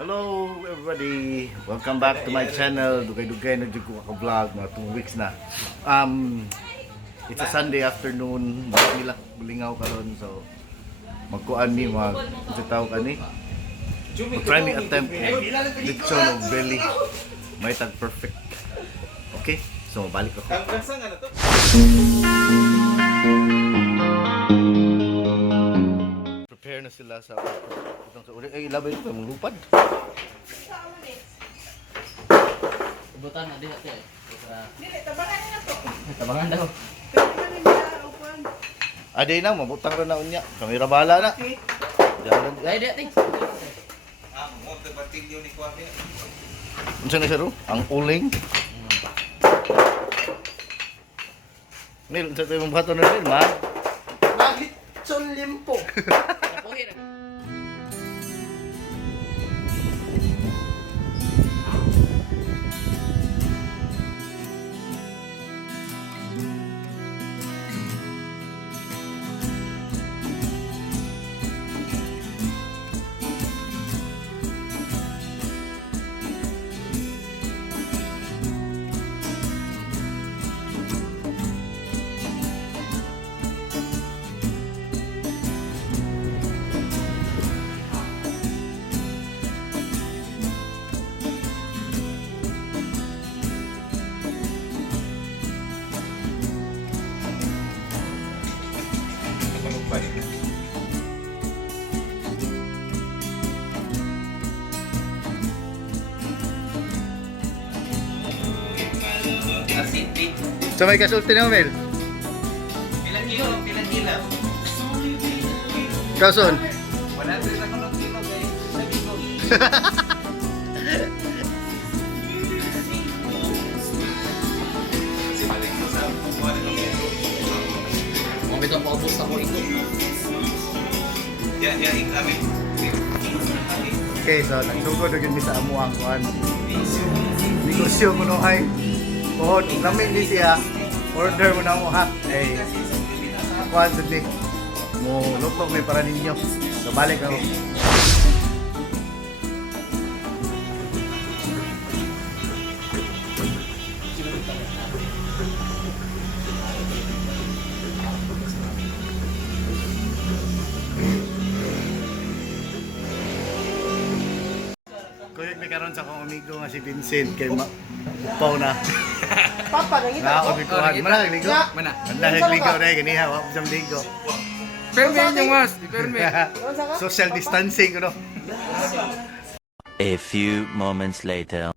Hello everybody, welcome back to my channel. Dugay-dugay na jud ko ka vlog mga 2 weeks na. It's a Sunday afternoon, nila bulingaw karon so magkuan ni sa taw kani. Try me attempt lechon of belly. May tag perfect. Okay, so balik ako. Prepare na sila sa ilabay ito mong lupad. Ibutan na din ate. Dili, tabangan na to. Tabangan daw. Aday na, mabutang rin na unya. Kamera bahala na. Jalan Dai di ate. Mo te batilyo ni kuan dia. Unsa na siya ro? Ang uling. Nil, unsa tayo mong bato na rin, ma? Bakit son limpo? Puhi na. Asiti. Sa may kasulti na, Mel. Pilang kilo? Kason. Wala din na kuno kilo kay sa bigo. Si balik mo sa kuan ko kilo. Mo bitaw paubos ako ito. Ya ikami. Okay, so nagsugod na mi sa amuang kuan. Negosyo mo no ay. Pohon, namin ni siya. Order mo na mo ha. Eh, kuan ni. Mo luto may para ninyo. So balik ako. Kuyog may karon sa akong amigo nga si Vincent kay Pau na. Papa, nangita Na ko. ako bikuhan. Mana ligo? Mana? Anda ligo na ganiha, wa jam ligo. Perme yung mas, perme. Social distancing kuno. A few moments later.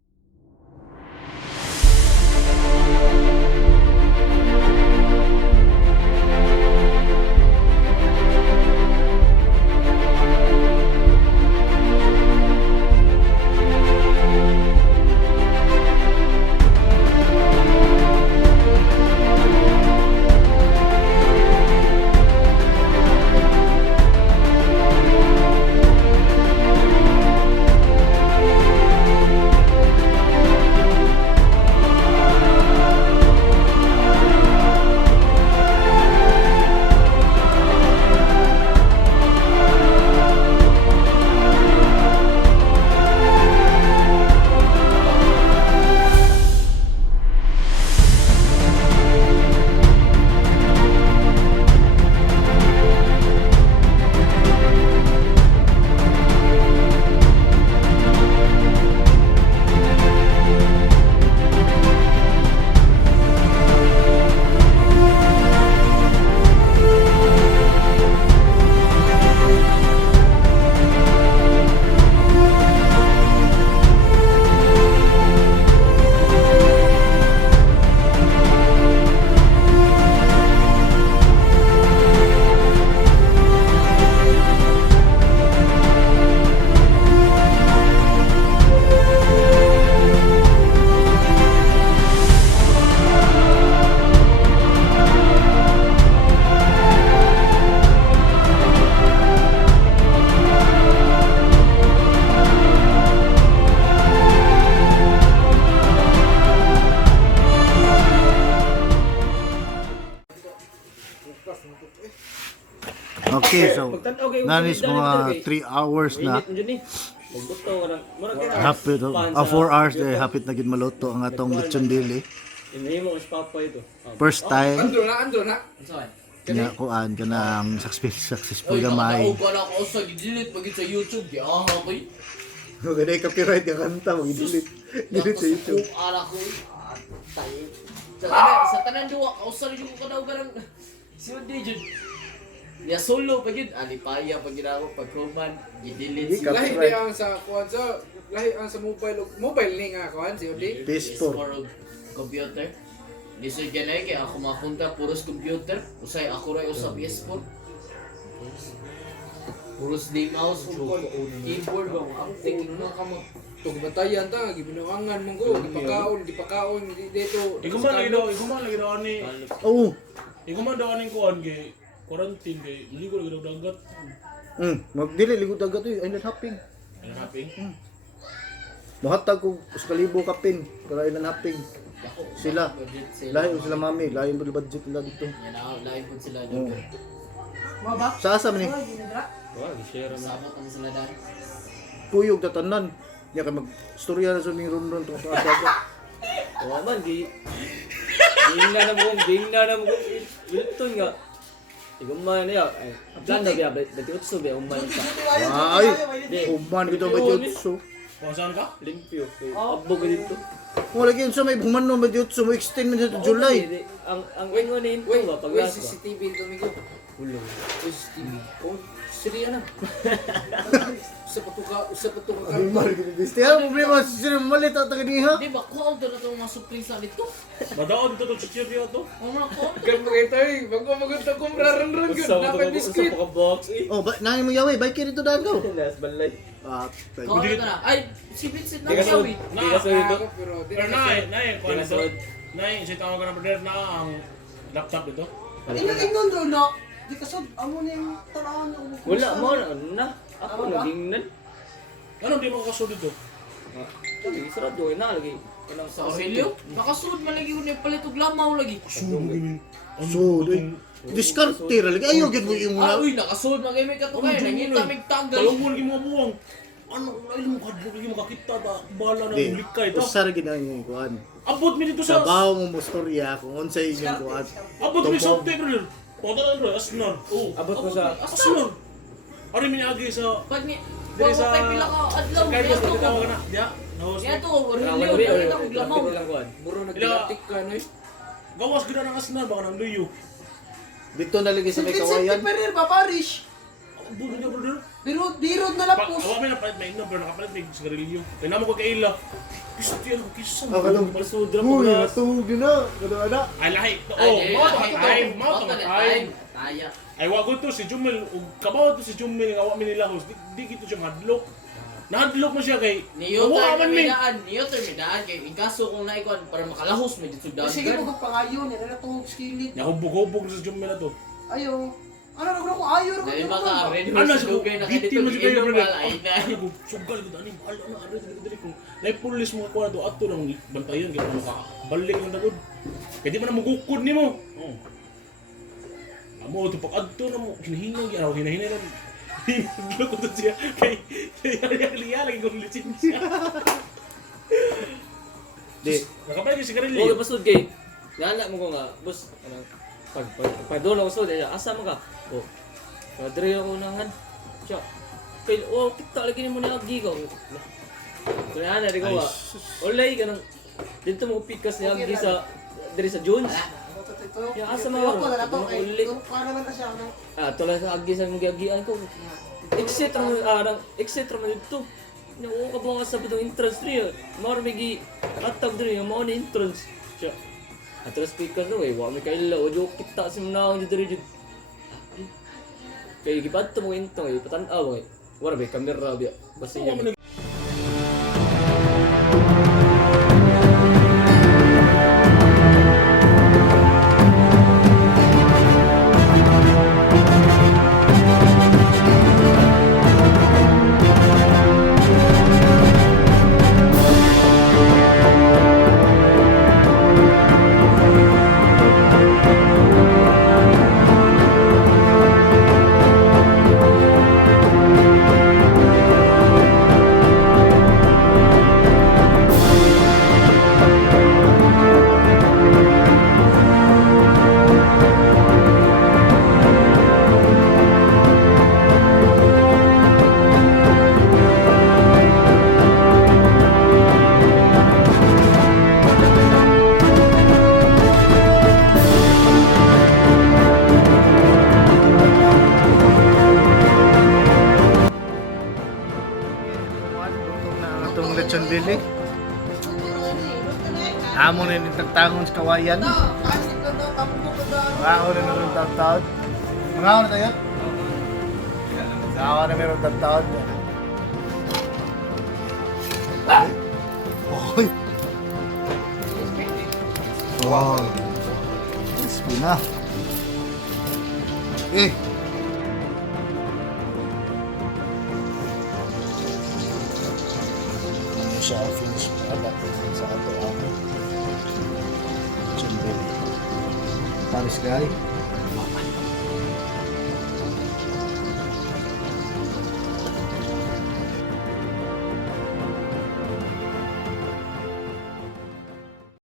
Okay, so nanis mga 3 hours na. Magbuto ka ng... Mura ka na. Hapit, 4 hours hapit na gid maluto ang atong lechon dili. Inahimo mas papa ito. First time Andro na. nga kuan kana ang successful Oy, gamay. nakauban ako sa gidilit magit sa YouTube. Di ako koy. Ganay copyright nga kanta mo delete sa YouTube. Ala ko. Tayo. Sa tanan duwa, kausar yung ko daw garang. Si Odi jud. Ya solo pa gid, alipaya pa gid ako pagkuman, gidilit si Lahi di ang sa kuan sa lahi ang sa mobile ni nga kuan si Odi. PS4. Computer. Lisod ganay kay ako makunta puros computer, usay ako ray usa PS4. Puros di mouse ug keyboard ba ang tingin na ka mo. Tug batayan ta gibinawangan mong go gipakaon dito. Iguman lagi daw ani. Oh. Iguman daw ani kuan kay quarantine kay ligo lagi daw dagat. Magdili ligod dagat island hopping. Ano haping? Mahatag ko sa kalibo kapin para island hopping. Sila. Lahi sila mami, lahi mo budget nila dito. Yan na live pud sila Oh. dito. Sa asa man ni? Wala, i-share na. Sabot ang sila dahil. Puyog tatanan. Nya kay magstorya na sa ning ron tungkol sa dagat. Oo man, gingna na mo. Wilton nga. Iguman niya. Plan na biya, dati utso biya, umman ka. Ay, human gito ba jutsu? Kung saan ka? Limpyo. Abog ka dito. Wala gyud sa may humano ba jutsu mo extend man sa July. Ang wing one into ba, pag Wait, last ba? CCTV ito migo. Ulong. CCTV. Oh, siriya na. Usa pa to ka. Ay, mal gid dis. Tiya problema sa malit ta kaniha. Di ba ko order na itong mga surprise dito? Madaon to chichiryo to. Mga ko. Gampo ito eh. Bago magunta kong raron-ron gud. Dapat biscuit. Sa box eh. Oh, nangin mo yawi, bike dito dagaw. Nas balay. Ah, Ko order na. Ay, si Vincent Di na ka sud. siya. Di ka sud dito. Pero di Pero nay, kuan Di ka ito. sud. Nay, si tawag ka na brother na ang laptop dito. Ingon ro no. Di kasod amo ni tanawan mo. Wala mo na ano na. Ako nagingnan. Ano di mo kaso dito? Lagi sarap doy na lagi. Kanang Sa Aurelio? Nakasulod man lagi yun yung palit og lamaw lagi. so, diskarte ra lagi ayo gid mo yung Ah, muna. uy, nakasulod man kayo may katukay. Nangita may tanggal. Talungon gi mo buwang. Ano, ay mo kadlok lagi makakita ta. Bala na Di, yung likay ta. usar gid ang yung kuan. Abot mi dito sa Sabaw mo storya kung unsay yung kuan. Abot mi sa update brother. Pota na bro, asnan. Oh, abot ko sa asnan. Ari mi agi sa Pag ni... Dili Wala sa pa pila ka adlaw. Carlos Kaya to. tawag na. Diya, na-host. Kaya to, Wala Aurelio. mo Nakita ko lamaw. lang kuan. Buro naglatik ka no eh. Gawas gina ng asnan baka nang luyo. Dito na lagi Si sa may Vincent kawayan. Pereira ba parish? Bulo niya brother. Birod na lapos. Awa may napalit may inom pero nakapalit may sigarilyo. Kaya naman ko kay Ila. Kristiyan ko kisa. Ah, kadong Masudra Uy, mo na. natulog yun na. Kadong ana. Ay lahi. Ay, Oh, mo to time, mo to time. Taya. Ay wago to si Jommel ug kabaw to si Jommel nga wa mi nila host. Di gito siya madlok. Nahadlok mo siya kay Niyotar man may mi. daan. Niyotar may daan. Kaya in kaso kung naikuan para makalahos mo dito dagan. Sige mo pangayon, yan na tong skillet. Nahubog-hubog sa Jommel na to. Ayo. Ano na ko ayo ro. Dahil maka ready Ano mo sa sa dugay na bitin kadito mo siya inom brother. ay na. Sugal gud ani ala na ari dili ko. Nay pulis mo ko ato ato nang bantayan kay makabalik ng dagod. Kay di man na magukod nimo. Oh. Amo to pag adto na mo hinahinang gyud hinahinay na. Hinahinay ko to siya kay liya lagi kong lisensya. Di, Nakabalik yung sigarilyo. Okay, basud kay. Nana mo ko nga, boss, ano, pag doon ako sud, asa mo ka? Oh. Padre ako nangan. Siya. Kay kita lagi nimo ni agi ko. Kaya na di ko ba. Olay ka nang dito mo pikas ni agi sa diri sa Jones. Ya, asa mo Ako na to kay. Ulit. Para naman na siya no. Tulad sa agi sa mga agian ko. Exit mo exit mo dito. No, ka ba nga sa bitong entrance diri. Mao may gi atag diri mo ni entrance. Siya. Atras speaker no eh, wa mi kaila o jo kita sa mga ni diri. Kay gipadto mo into eh, patan-aw eh. Wala ba kamera biya. Basta yan. itong lechon belly. Amo na yung tagtangon sa kawayan. Mga ako na meron tagtaon. Mga ako na tayo? Mga ako na meron tagtaon. Oy! Wow! Crispy na. Eh! Ano siya finish product sa ato ako. Chimbeli. Paris guy.